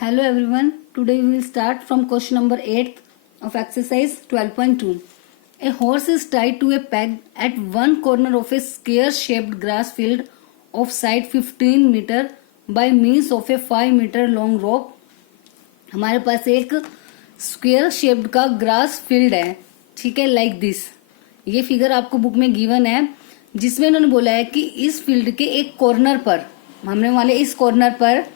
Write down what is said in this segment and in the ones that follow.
Hello everyone. Today we will start from question number 8 of exercise 12.2. A horse is tied to a peg at one corner of a square shaped grass field of side 15 meter by means of a 5 meter long rope. हमारे पास एक square shaped का grass field है, ठीक है, like this. ये figure आपको book में given है, जिसमें इन्होंने बोला है कि इस फील्ड के एक कॉर्नर पर हमने वाले इस कॉर्नर पर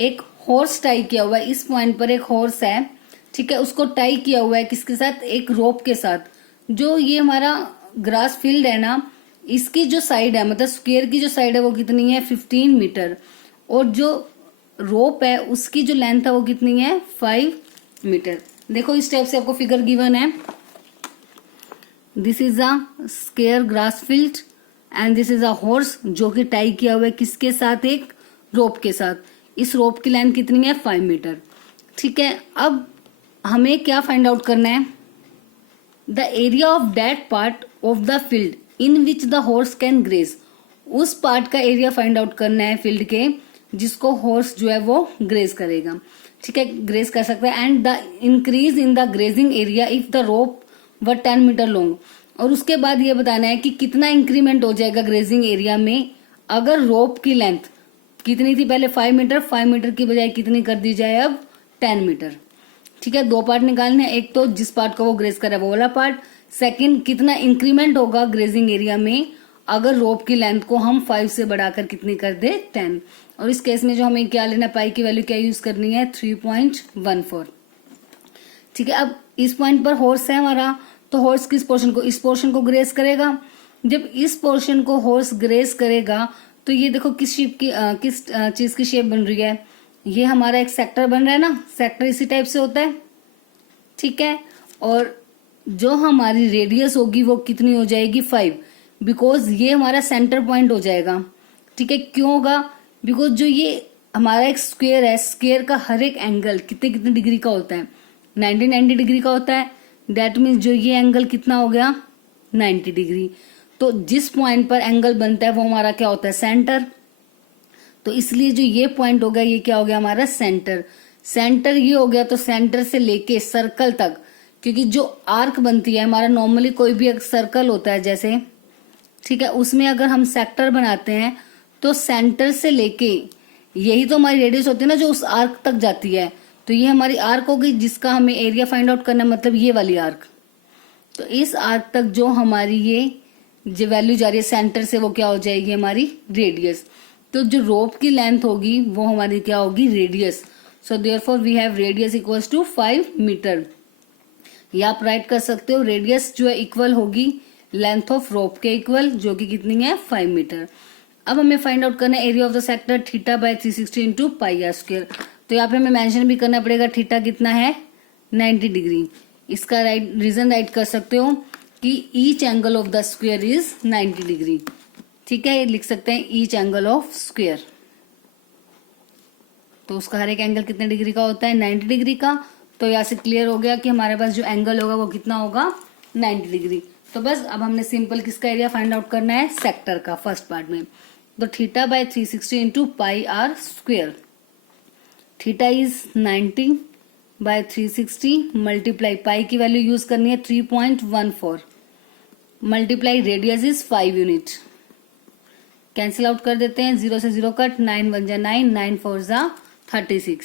एक हॉर्स टाई किया हुआ है. इस पॉइंट पर एक हॉर्स है, ठीक है, उसको टाई किया हुआ है किसके साथ? एक रोप के साथ. जो ये हमारा ग्रास फील्ड है ना, इसकी जो साइड है, मतलब स्क्वेयर की जो साइड है वो कितनी है? 15 मीटर. और जो रोप है उसकी जो लेंथ है वो कितनी है? 5 मीटर. देखो इस टाइप से आपको फिगर गिवन है. This is a square grass field and this is a horse जो कि टाई किया हुआ है किसके साथ? एक रोप के साथ. इस रोप की लेंथ कितनी है? 5 मीटर. ठीक है, अब हमें क्या फाइंड आउट करना है? The area of that part of the field in which the horse can graze. उस पार्ट का एरिया फाइंड आउट करना है फील्ड के जिसको हॉर्स जो है वो ग्रेज करेगा. ठीक है, ग्रेज कर सकता है. And the increase in the grazing area if the rope व 10 मीटर लॉन्ग. और उसके बाद ये बताना है कि कितना इंक्रीमेंट हो जाएगा ग्रेजिंग एरिया में अगर रोप की लेंथ कितनी थी पहले? 5 मीटर. 5 मीटर की बजाय कितनी कर दी जाए अब? 10 मीटर. ठीक है, दो पार्ट निकालने हैं. एक तो जिस पार्ट को वो ग्रेज कर रहा है वो वाला पार्ट. सेकंड, कितना इंक्रीमेंट होगा ग्रेजिंग एरिया में अगर रोप की लेंथ को हम 5 से बढ़ाकर कितनी कर दे? 10. और इस केस में जो हमें क्या लेना, पाई की वैल्यू क्या यूज करनी है? 3.14. ठीक है, अब इस पॉइंट पर हॉर्स है हमारा, तो हॉर्स किस पोर्शन को? इस पोर्शन को ग्रेज करेगा. जब इस पोर्शन को हॉर्स ग्रेज करेगा तो ये देखो किस शेप की किस चीज की शेप बन रही है. ये हमारा एक सेक्टर बन रहा है ना. सेक्टर इसी टाइप से होता है. ठीक है, और जो हमारी रेडियस होगी वो कितनी हो जाएगी? 5. बिकॉज ये हमारा सेंटर पॉइंट हो जाएगा. ठीक है, क्यों होगा? बिकॉज जो ये हमारा एक स्क्वेयर है, स्क्वेयर का हर एक एंगल कितने कितने डिग्री का होता है? 90 डिग्री का होता है. दैट मीन्स जो ये एंगल कितना हो गया? 90 डिग्री. तो जिस पॉइंट पर एंगल बनता है वो हमारा क्या होता है? सेंटर. तो इसलिए जो ये पॉइंट हो गया ये क्या हो गया हमारा? सेंटर. सेंटर ये हो गया, तो सेंटर से लेके सर्कल तक, क्योंकि जो आर्क बनती है हमारा, नॉर्मली कोई भी एक सर्कल होता है जैसे, ठीक है, उसमें अगर हम सेक्टर बनाते हैं तो सेंटर से लेके यही तो हमारी रेडियस होती है ना जो उस आर्क तक जाती है. तो ये हमारी आर्क होगी जिसका हमें एरिया फाइंड आउट करना है, मतलब ये वाली आर्क. तो इस आर्क तक जो हमारी ये जो वैल्यू जा रही है सेंटर से वो क्या हो जाएगी? हमारी रेडियस. तो जो रोप की लेंथ होगी वो हमारी क्या होगी? Radius. So therefore we have radius equals to 5 metre. ये आप राइट कर सकते हो. रेडियस जो है इक्वल होगी लेंथ ऑफ रोप के इक्वल, जो कि कितनी है? 5 मीटर. अब हमें फाइंड आउट करना है area of the sector theta by 360 into pi r square. तो यहाँ पे हमें मेंशन भी करना पड़ेगा थीटा कितना है? 90 डिग्री. इसका रीजन राइट कर सकते हो कि each angle of the square is 90 degree. ठीक है, लिख सकते हैं ईच एंगल ऑफ स्क्वायर. तो उसका हर एक एंगल कितने डिग्री का होता है? 90 डिग्री का. तो यहाँ से क्लियर हो गया कि हमारे पास जो एंगल होगा वो कितना होगा? 90 डिग्री. तो बस अब हमने सिंपल किसका एरिया फाइंड आउट करना है? सेक्टर का, फर्स्ट पार्ट में. तो theta by 360 into pi r square. Theta is 90 by 360 multiply pi की वैल्यू यूज करनी है 3.14 multiply radius is 5 unit. Cancel out कर देते हैं. 0 से 0 कट. 9 1 जा 9, 9 4 जा 36.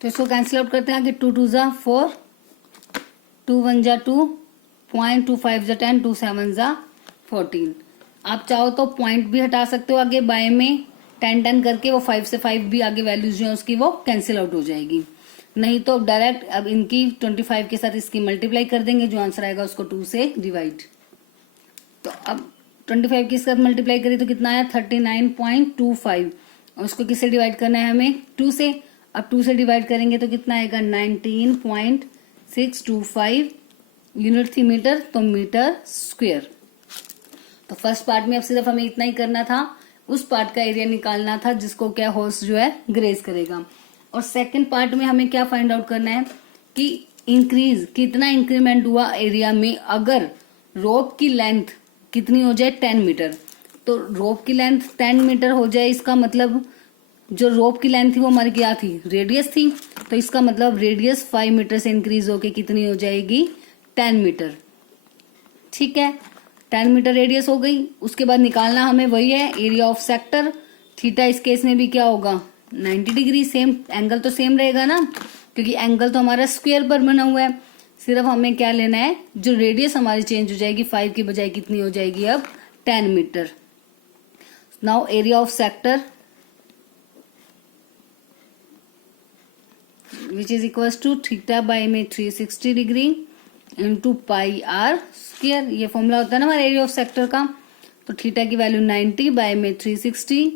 तो इसको कैंसिल आउट करते हैं. आगे 2 2 जा 4, 2 1 जा 2, 0.25 जा 10, 2 7 जा 14. आप चाहो तो पॉइंट भी हटा सकते हो आगे बाय में 10 10 करके. वो 5 से 5 भी आगे वैल्यूज जो है उसकी वो कैंसिल आउट हो जाएगी. नहीं तो डायरेक्ट अब इनकी 25 के साथ इसकी मल्टीप्लाई कर देंगे. जो आंसर आएगा उसको 2 से डिवाइड. तो अब 25 के साथ मल्टीप्लाई करें तो कितना आया? 39.25. और उसको किससे डिवाइड करना है हमें? 2 से. अब 2 से डिवाइड करेंगे तो कितना आएगा? 19.625 यूनिट थी मीटर, तो मीटर स्क्वायर. तो फर्स्ट पार्ट में अब सिर्फ हमें इतना ही करना था. उस पार्ट का एरिया निकालना था जिसको क्या हॉर्स जो है ग्रेज करेगा. और सेकंड पार्ट में हमें क्या फाइंड आउट करना है कि इंक्रीज कितना इंक्रीमेंट हुआ एरिया में अगर रोप की लेंथ कितनी हो जाए? 10 मीटर. तो रोप की लेंथ 10 मीटर हो जाए, इसका मतलब जो रोप की लेंथ थी वो हमारी क्या थी, रेडियस थी, तो इसका मतलब रेडियस 5 मीटर से इंक्रीज होके कितनी हो जाएगी, 10 मीटर। ठीक है, 10 मीटर रेडियस हो गई। उसके बाद निकालना हमें वही है एरिया ऑफ सेक्टर। थीटा इस केस में भी क्या होगा, 90 डिग्री। सेम एंगल तो सेम रहेगा ना, क्योंकि एंगल तो हमारा स्क्वायर पर बना हुआ है। सिर्फ हमें क्या लेना है, जो रेडियस हमारी चेंज हो जाएगी, 5 की बजाय कितनी हो जाएगी अब, 10 metre. Now area of sector which is equals to theta by में 360 degree into pi r square. ये फॉर्मूला होता है ना हमारे एरिया ऑफ सेक्टर का। तो थीटा की वैल्यू 90 बाई में 360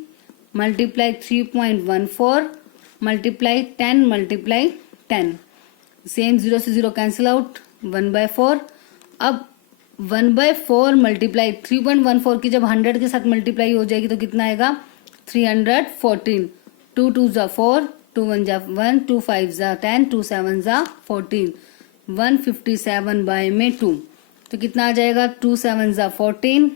मल्टीप्लाई 3.14 मल्टीप्लाई 10 मल्टीप्लाई 10। सेम 0 से 0 कैंसिल आउट, 1/4। अब 1/4 मल्टीप्लाई 3.14 की जब 100 के साथ मल्टीप्लाई हो जाएगी तो कितना आएगा, 314। 2 2 जा 4, 2 1 जा 1, 2 5 जा 10, 2 7 जा 14, 157 बाय में 2, तो कितना आ जाएगा, 2 7 जा 14।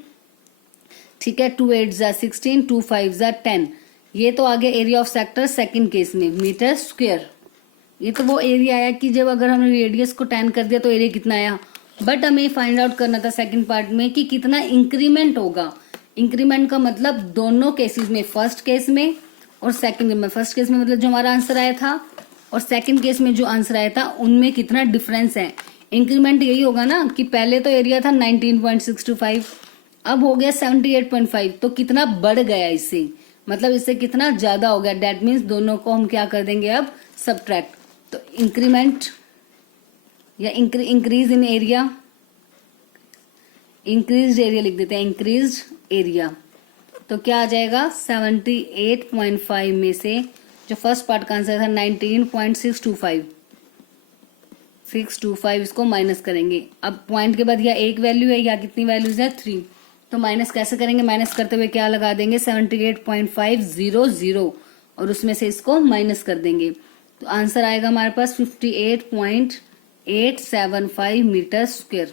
ठीक है, 2 8 जा 16, 2 5 जा 10। ये तो आ गया area of sector second case में, मीटर स्क्वायर। ये तो वो एरिया आया कि जब अगर हमने रेडियस को 10 कर दिया तो एरिया कितना आया। बट हमें फाइंड आउट करना था सेकंड पार्ट में कि कितना इंक्रीमेंट होगा। इंक्रीमेंट का मतलब दोनों केसेस में, फर्स्ट केस में और सेकंड में। फर्स्ट केस में मतलब जो हमारा आंसर आया था और सेकंड केस में जो आंसर आया था उनमें कितना डिफरेंस है। इंक्रीमेंट यही होगा ना कि पहले तो एरिया था 19.625, अब हो गया 78.5, तो कितना बढ़ गया इससे, मतलब इससे कितना ज्यादा हो गया। दैट मीन्स दोनों को हम क्या कर देंगे अब, सबट्रैक्ट। तो इंक्रीमेंट या increase in area, increase area लिख देते हैं, इंक्रीज एरिया। तो क्या आ जाएगा, 78.5 में से जो फर्स्ट पार्ट का आंसर था 19.625 इसको माइनस करेंगे। अब पॉइंट के बाद या एक वैल्यू है या कितनी वैल्यूज है, 3, तो माइनस कैसे करेंगे, माइनस करते हुए क्या लगा देंगे, 78.500 और उसमें से इसको माइनस कर देंगे। तो आंसर आएगा हमारे पास 58.875 मीटर स्क्वायर।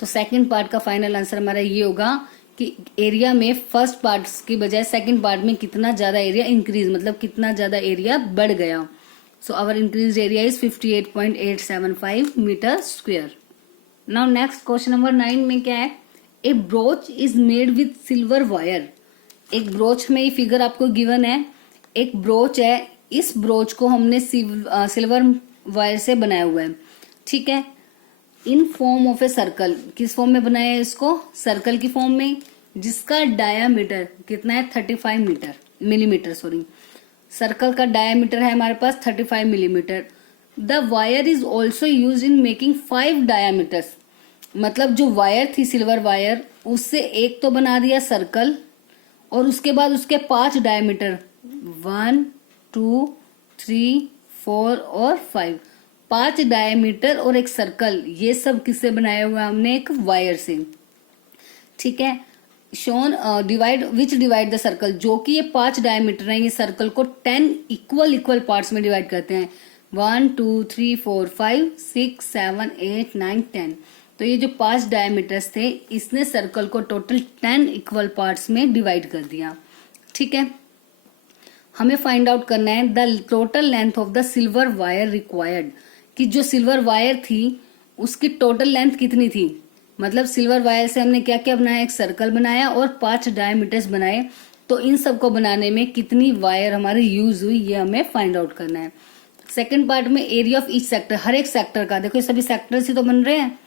तो सेकंड पार्ट का फाइनल आंसर हमारा ये होगा कि एरिया में फर्स्ट पार्ट की बजाय सेकंड पार्ट में कितना ज्यादा एरिया इंक्रीज, मतलब कितना ज्यादा एरिया बढ़ गया। So our increase area is 58.875 metre square. Now next question number 9 में क्या है, a brooch is made with silver wire. एक ब्रोच में ये फिगर आपको गिवन है, एक ब्रोच है, इस ब्रोच को हमने सिल्वर वायर से बनाया हुआ है। ठीक है, in form of a circle, किस फॉर्म में बनाया है इसको, सर्कल की फॉर्म में, जिसका डायामीटर कितना है, 35 मिलीमीटर सॉरी। सर्कल का डायामीटर है हमारे पास 35 millimetre. The wire is also use in making 5 diameters. मतलब जो वायर थी सिल्वर वायर, उससे एक तो बना दिया सर्कल और उसके बाद उसके 5 डायमीटर, 1 2 3 4 और 5, 5 डायमीटर और एक सर्कल। ये सब किससे बनाया हुआ हमने, एक वायर से। ठीक है, shown divide which divide the circle, जो कि ये 5 डायमीटर है, ये सर्कल को 10 इक्वल पार्ट्स में डिवाइड करते हैं, 1 2 3 4 5 6 7 8 9 10। तो ये जो 5 डायमीटर्स थे, इसने सर्कल को टोटल 10 इक्वल पार्ट्स में डिवाइड कर दिया। ठीक है, हमें फाइंड आउट करना है the total length of the silver wire required, कि जो सिल्वर वायर थी उसकी टोटल लेंथ कितनी थी। मतलब सिल्वर वायर से हमने क्या क्या बनाया, एक सर्कल बनाया और 5 डायमीटर्स बनाए, तो इन सबको बनाने में कितनी वायर हमारी यूज हुई, ये हमें फाइंड आउट करना है। सेकंड पार्ट में एरिया ऑफ ईच सेक्टर, हर एक सेक्टर का, देखो ये सभी सेक्टर्स ही तो बन रहे हैं,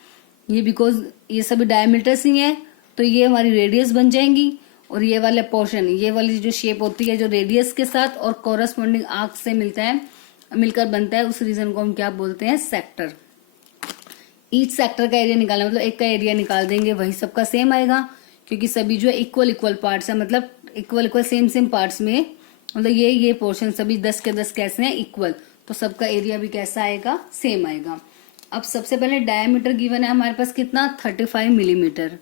ये बिकॉज ये सभी डायमीटर्स ही हैं, तो ये हमारी रेडियस बन जाएंगी। और ये वाले पोर्शन, ये वाली जो शेप होती है जो रेडियस के साथ और कोरस्पॉन्डिंग आर्क से मिलकर बनता है, उस रीजन को हम क्या बोलते हैं, सेक्टर। ईच सेक्टर का एरिया निकालना, मतलब एक का एरिया निकाल देंगे, वही सबका सेम आएगा, क्योंकि सभी जो है इक्वल पार्ट्स है, मतलब इक्वल सेम पार्ट्स में, मतलब ये पोर्शन सभी 10 के 10 कैसे हैं, इक्वल, तो सबका एरिया भी कैसा आएगा, सेम आएगा। अब सबसे पहले डायमीटर गिवन है हमारे पास कितना, 35 मिलीमीटर।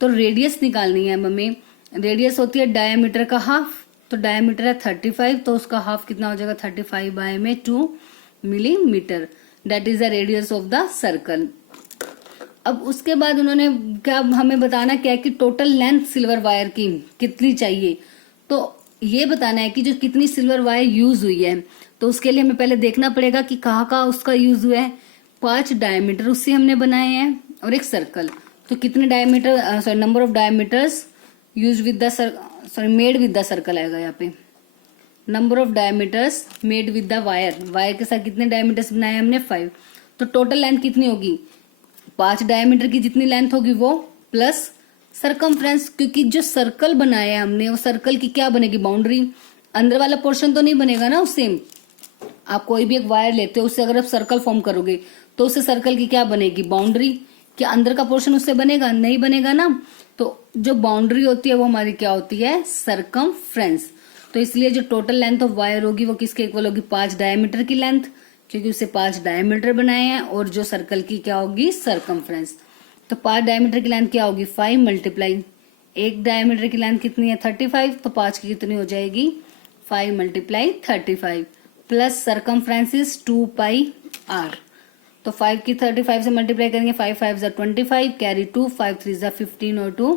तो रेडियस निकालनी है हमें, रेडियस होती है डायमीटर का हाफ, तो डायमीटर है 35, तो उसका हाफ कितना हो जाएगा, 35 बाय में 2 millimetre, that is the radius of the circle. अब उसके बाद उन्होंने क्या हमें बताना क्या है कि टोटल लेंथ सिल्वर वायर की कितनी चाहिए। तो ये बताना है कि जो कितनी सिल्वर वायर यूज हुई है, तो उसके लिए हमें पहले देखना पड़ेगा कि कहाँ कहाँ उसका यूज हुआ है। 5 डायमीटर उससे हमने बनाए हैं और एक सर्कल। तो कितने diameter, sorry number of diameters use with the sorry made with the circle आएगा यहाँ पे। Number of diameters made with the wire, wire के साथ कितने डायमीटर्स बनाए हमने 5। तो टोटल लेंथ कितनी होगी, 5 डायमीटर की जितनी लेंथ होगी वो प्लस सरकमफ्रेंस, क्योंकि जो सर्कल बनाया है हमने वो सर्कल की क्या बनेगी, बाउंड्री। अंदर वाला पोर्शन तो नहीं बनेगा ना उससे। आप कोई भी एक वायर लेते हो, उससे अगर आप सर्कल फॉर्म करोगे तो उससे सर्कल की क्या बनेगी, बाउंड्री। क्या अंदर का पोर्शन उससे बनेगा, नहीं बनेगा ना। तो जो बाउंड्री होती है वो हमारी क्या होती है, सरकमफ्रेंस। तो इसलिए जो टोटल लेंथ ऑफ वायर होगी वो किसके इक्वल होगी, 5 डायमीटर की लेंथ, क्योंकि उसे 5 डायमीटर बनाए हैं, और जो सर्कल की क्या होगी, सरकमफ्रेंस। तो 5 डायमीटर की लेंथ क्या होगी, 5 मल्टीप्लाई, एक डायमीटर की लेंथ कितनी है 35, तो 5 की कितनी हो जाएगी 5 multiply 35 plus circumference is 2 pi r. तो 5 की 35 से मल्टीप्लाई करेंगे, 5 5 जा 25, कैरी 2, 5 3 जा 15 और 2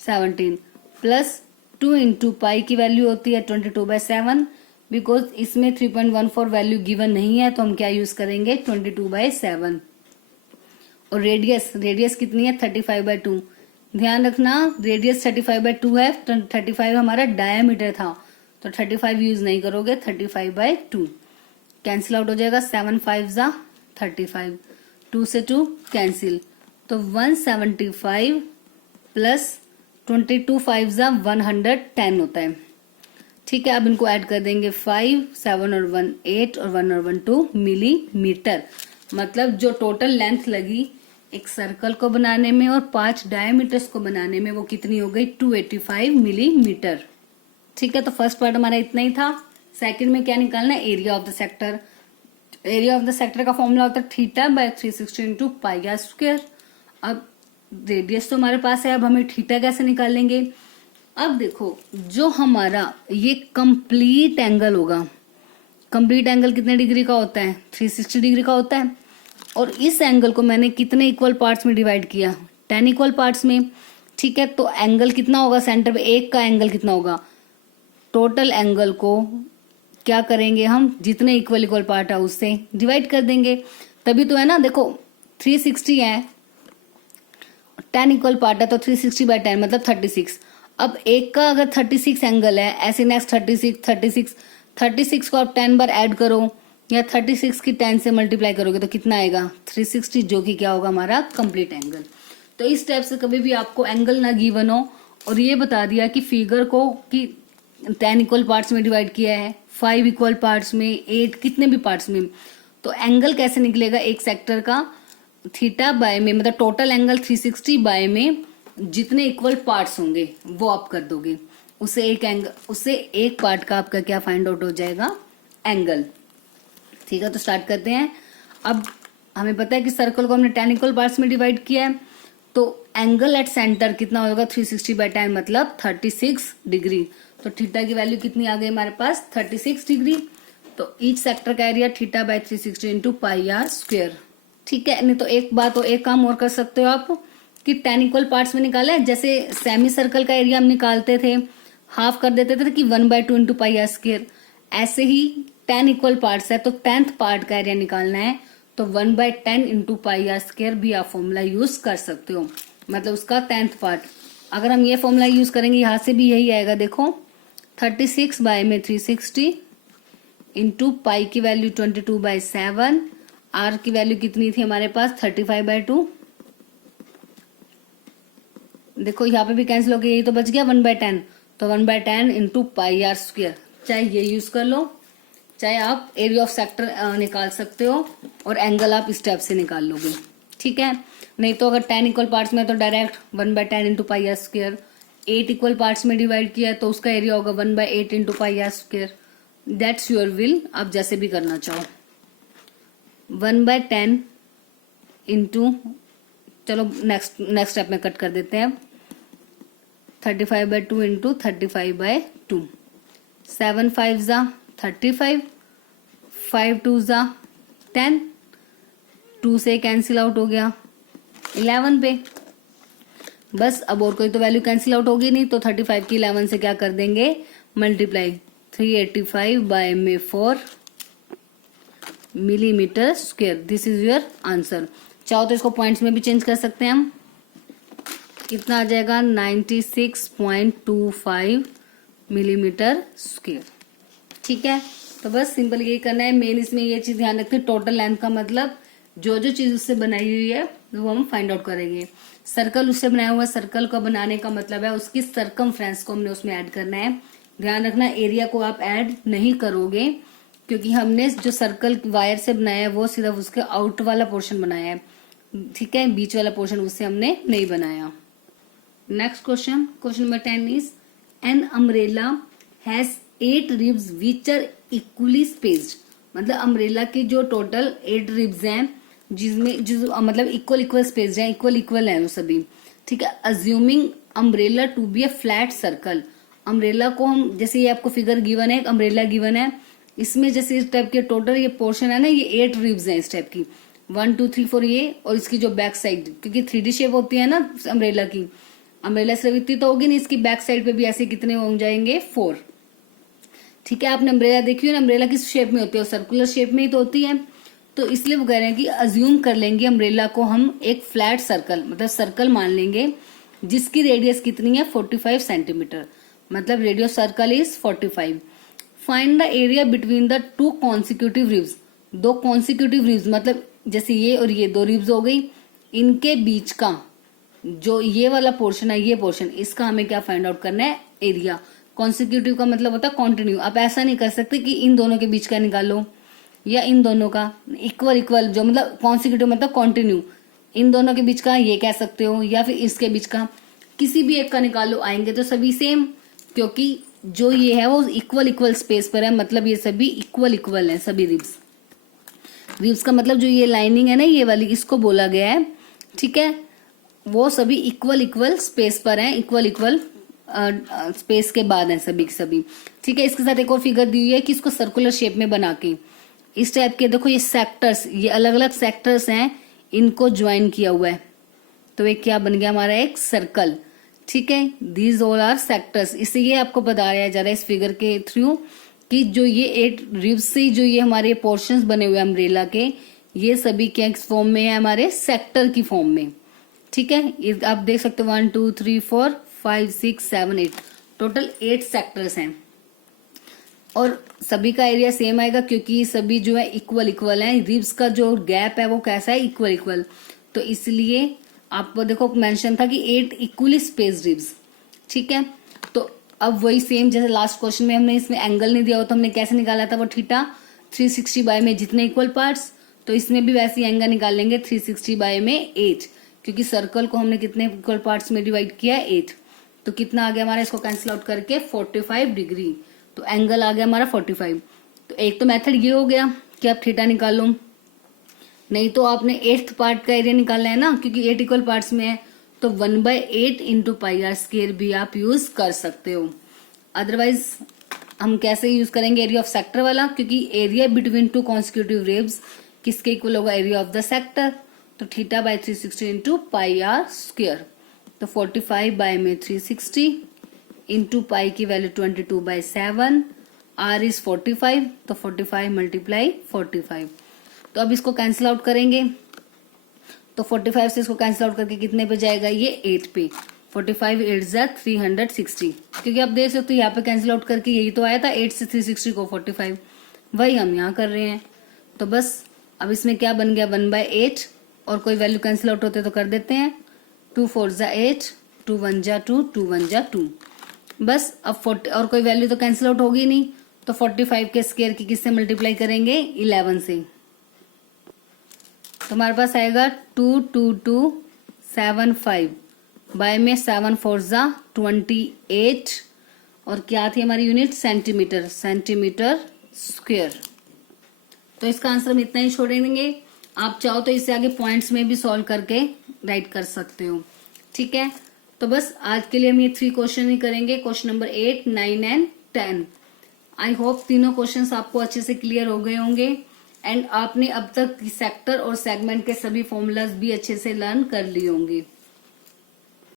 17 प्लस 2 इंटू पाई की वैल्यू होती है 22/7। बिकॉज इसमें 3.14 वैल्यू गिवन नहीं है तो हम क्या यूज करेंगे 22/7। और रेडियस कितनी है 35/2। ध्यान रखना रेडियस 35/2 है, 35 हमारा डायमीटर था, तो 35 यूज नहीं करोगे, 35/2 कैंसिल आउट हो जाएगा, 7 5 जा 35, 2 से 2 कैंसिल, तो 175 प्लस 22 5 जा 110 होता है। ठीक है, अब इनको ऐड कर देंगे 5 7 और 1 8 और 1 और 1 2 मिलीमीटर। मतलब जो टोटल लेंथ लगी एक सर्कल को बनाने में और 5 डायमीटर्स को बनाने में वो कितनी हो गई 285 मिलीमीटर। ठीक है, तो फर्स्ट पार्ट हमारा इतना ही था। सेकंड में क्या निकालना है, area of the sector. Area of the sector का फॉर्मूला होता है theta by 360 into pi r square. अब रेडियस तो हमारे पास है, अब हमें थीटा कैसे निकालेंगे। अब देखो जो हमारा ये कंप्लीट एंगल होगा, कंप्लीट एंगल कितने डिग्री का होता है 360 डिग्री का होता है, और इस एंगल को मैंने कितने इक्वल पार्ट्स में डिवाइड किया 10 इक्वल पार्ट्स में। ठीक है, तो एंगल कितना होगा सेंटर पे, एक का एंगल कितना होगा, टोटल एंगल को क्या करेंगे हम, जितने इक्वल पार्ट है उससे डिवाइड कर देंगे, तभी तो है ना। देखो 360 है, 10 इक्वल पार्ट है, तो 360/10 मतलब 36। अब एक का अगर 36 एंगल है, ऐसे नेक्स्ट 36 को आप 10 बार ऐड करो या 36 की 10 से मल्टीप्लाई करोगे तो कितना आएगा 360, जो कि क्या होगा हमारा कंप्लीट एंगल। तो इस स्टेप से कभी भी आपको एंगल ना गिवन हो और ये बता दिया कि फिगर को कि 10 इक्वल पार्ट्स में डिवाइड किया है, 5 इक्वल पार्ट्स में, 8 कितने भी पार्ट्स में, तो एंगल कैसे निकलेगा एक सेक्टर का थीटा बाय में, मतलब टोटल एंगल 360 बाय में जितने इक्वल पार्ट्स होंगे वो आप कर दोगे, उससे एक पार्ट का आपका क्या फाइंड आउट हो जाएगा एंगल। ठीक है, तो स्टार्ट करते हैं। अब हमें पता है कि सर्कल को हमने 10 इक्वल पार्ट्स में डिवाइड किया है, तो एंगल एट सेंटर कितना होगा 360/10 मतलब 36 डिग्री। तो थीटा की वैल्यू कितनी आ गई हमारे पास 36 डिग्री। तो ईच सेक्टर का area theta by 360 into pi r square. ठीक है, नहीं तो एक बात और एक काम और कर सकते हो आप कि 10 इक्वल पार्ट्स में निकाला है, जैसे सेमी सर्कल का एरिया हम निकालते थे, हाफ कर देते थे कि 1/2 इंटू पाई आर स्क्वायर, ऐसे ही 10 इक्वल पार्ट्स है तो 10th पार्ट का एरिया निकालना है, तो 1/10 इंटू पाई आर स्क्वायर भी आप फॉर्मूला यूज कर सकते हो, मतलब उसका 10th पार्ट। अगर हम ये फॉर्मूला यूज करेंगे यहाँ से भी यही आएगा, देखो 36 बाय में 360 इंटू पाई की वैल्यू 22/7, आर की वैल्यू कितनी थी हमारे पास 35/2। देखो यहाँ पे भी कैंसिल हो गया, यही तो बच गया 1/10, तो 1/10 इंटू पाई आर स्क्वायर। चाहे ये यूज कर लो, चाहे आप एरिया ऑफ सेक्टर निकाल सकते हो और एंगल आप इस स्टेप से निकाल लोगे। ठीक है, नहीं तो अगर 10 इक्वल पार्ट्स में तो direct 1/10 into pi r square, 8 equal parts में डिवाइड किया है तो उसका एरिया होगा 1/8 into pi r square. That's your will, आप जैसे भी करना चाहो। 1/10 इंटू, चलो नेक्स्ट स्टेप में कट कर देते हैं, 35/2 इंटू 35/2, 7 5 जा 35, 5 2 जा 10, 2 से कैंसिल आउट हो गया 11 पे, बस अब और कोई तो वैल्यू कैंसिल आउट होगी नहीं, तो 35 की 11 से क्या कर देंगे मल्टीप्लाई 385 बाय में 4 millimetre square. This is your answer. चाहो तो इसको पॉइंट्स में भी चेंज कर सकते हैं हम। कितना आ जाएगा 96.25 मिलीमीटर स्क्वायर। ठीक है, तो बस सिंपल यही करना है। मेन इसमें ये चीज ध्यान रखते हैं, टोटल लेंथ का मतलब जो जो चीज उससे बनाई हुई है वो हम फाइंड आउट करेंगे। सर्कल उससे बनाया हुआ सर्कल को बनाने का मतलब है उसकी सरकमफ्रेंस को हमने उसमें ऐड करना है। ध्यान रखना एरिया को आप ऐड नहीं करोगे, क्योंकि हमने जो सर्कल वायर से बनाया है वो सिर्फ उसके आउट वाला पोर्शन बनाया है। ठीक है, बीच वाला पोर्शन उससे हमने नहीं बनाया। Next question number 10 is an umbrella has 8 ribs which are equally spaced. मतलब अम्ब्रेला के जो टोटल 8 रिब्स हैं जिसमें जो मतलब इक्वल स्पेस्ड हैं, इक्वल हैं वो सभी। ठीक है, assuming umbrella to be a flat circle. Umbrella को हम जैसे ये आपको फिगर गिवन है, एक अम्ब्रेला गिवन है, इसमें जैसे इस टाइप के टोटल ये पोर्शन है ना, ये 8 रिब्स हैं इस टाइप की, 1 2 3 4 ये, और इसकी जो बैक साइड, क्योंकि 3D शेप होती है ना अम्ब्रेला की, अम्ब्रेला सिर्फ इतनी तो होगी नहीं, इसकी बैक साइड पे भी ऐसे कितने हो जाएंगे 4। ठीक है, आपने अम्ब्रेला देखी हो ना, अम्ब्रेला किस शेप में होती है, सर्कुलर शेप में ही तो होती है। तो इसलिए वो कह रहे हैं कि अज्यूम कर लेंगे अम्ब्रेला को हम एक फ्लैट सर्कल, मतलब सर्कल मान लेंगे जिसकी रेडियस कितनी है 45 सेंटीमीटर, मतलब radius circle is 45। Find the area between the 2 consecutive ribs. 2 consecutive ribs मतलब जैसे ये और ये 2 रिब्स हो गई, इनके बीच का जो ये वाला पोर्शन है, ये पोर्शन, इसका हमें क्या फाइंड आउट करना है, एरिया। कॉन्सिक्यूटिव का मतलब होता है कॉन्टिन्यू। आप ऐसा नहीं कर सकते कि इन दोनों के बीच का निकालो या इन दोनों का, इक्वल जो मतलब कॉन्सिक्यूटिव मतलब कॉन्टिन्यू, इन दोनों के बीच का ये कह सकते हो, या फिर इसके बीच का, किसी भी एक का निकालो, आएंगे तो सभी सेम, क्योंकि जो ये है वो इक्वल स्पेस पर है, मतलब ये सभी इक्वल है सभी रिब्स का मतलब जो ये लाइनिंग है ना ये वाली, इसको बोला गया है। ठीक है, वो सभी इक्वल स्पेस पर हैं, इक्वल स्पेस के बाद हैं सभी सभी। ठीक है, इसके साथ एक और फिगर दी हुई है कि इसको सर्कुलर शेप में बना के इस टाइप के, देखो ये सेक्टर्स, ये अलग अलग सेक्टर्स हैं, इनको ज्वाइन किया हुआ है, तो एक क्या बन गया हमारा, एक सर्कल। ठीक है, दीज ऑल आर सेक्टर्स। इससे ये आपको बताया जा रहा है इस फिगर के थ्रू कि जो ये 8 रिब्स से जो ये हमारे पोर्शंस बने हुए अम्ब्रेला के, ये सभी क्या फॉर्म में है, हमारे सेक्टर की फॉर्म में। ठीक है, ये आप देख सकते हो 1 2 3 4 5 6 7 8, टोटल 8 सेक्टर्स हैं, और सभी का एरिया सेम आएगा क्योंकि सभी जो है इक्वल हैं। रिब्स का जो गैप है वो कैसा है, इक्वल, तो इसलिए आपको देखो मेंशन था कि 8 इक्वली स्पेस्ड रिब्स। ठीक है, तो अब वही सेम जैसे लास्ट क्वेश्चन में हमने इसमें एंगल नहीं दिया हो तो हमने कैसे निकाला था वो थीटा 360 बाय में जितने इक्वल पार्ट्स, तो इसमें भी वैसे ही एंगल निकाल लेंगे 360 बाय में 8, क्योंकि सर्कल को हमने कितने इक्वल पार्ट्स में डिवाइड किया है 8, तो कितना आ गया हमारा, इसको कैंसिल आउट करके 45 डिग्री, तो एंगल आ गया हमारा 45। तो एक तो मेथड ये हो गया कि आप थीटा निकाल लो, नहीं तो आपने 8th पार्ट का एरिया निकालना है ना, क्योंकि 8 इक्वल पार्ट्स में है, तो 1/8 इंटू पाई आर स्क्वायर भी आप यूज कर सकते हो। अदरवाइज हम कैसे यूज करेंगे, एरिया ऑफ सेक्टर वाला, क्योंकि एरिया बिटवीन 2 कॉन्सिक्यूटिव रिब्स किसके इक्वल होगा, एरिया ऑफ द सेक्टर, तो theta by 360 into pi r square, तो 45 बाय में 360 इंटू पाई की वैल्यू 22/7, आर इज 45, तो 45 मल्टीप्लाई 45। तो अब इसको कैंसिल आउट करेंगे, तो 45 से इसको कैंसिल आउट करके कितने पे जाएगा, ये 8 पे, 45 8 जा 360, क्योंकि आप देख सकते हो यहाँ पे कैंसिल आउट करके यही तो आया था 8 से 360 को 45, वही हम यहाँ कर रहे हैं। तो बस अब इसमें क्या बन गया 1/8, और कोई वैल्यू कैंसिल आउट होते तो कर देते हैं, 2 4 जा 8, 2 1 जा 2, 2 1 जा 2, बस अब 40 और कोई वैल्यू तो कैंसिल आउट होगी नहीं, तो 45 के स्क्वायर की किससे मल्टीप्लाई करेंगे, 11 से, तो हमारे पास आएगा 22275 बाय में 7 4 जा 28, और क्या थी हमारी यूनिट, सेंटीमीटर स्क्वायर। तो इसका आंसर हम इतना ही छोड़ देंगे, आप चाहो तो इससे आगे पॉइंट्स में भी सॉल्व करके राइट कर सकते हो। ठीक है, तो बस आज के लिए हम ये 3 क्वेश्चन ही करेंगे, question number 8 9 and 10। I hope तीनों क्वेश्चंस आपको अच्छे से क्लियर हो गए होंगे, एंड आपने अब तक सेक्टर और सेगमेंट के सभी फॉर्मूलाज भी अच्छे से लर्न कर लिए होंगे।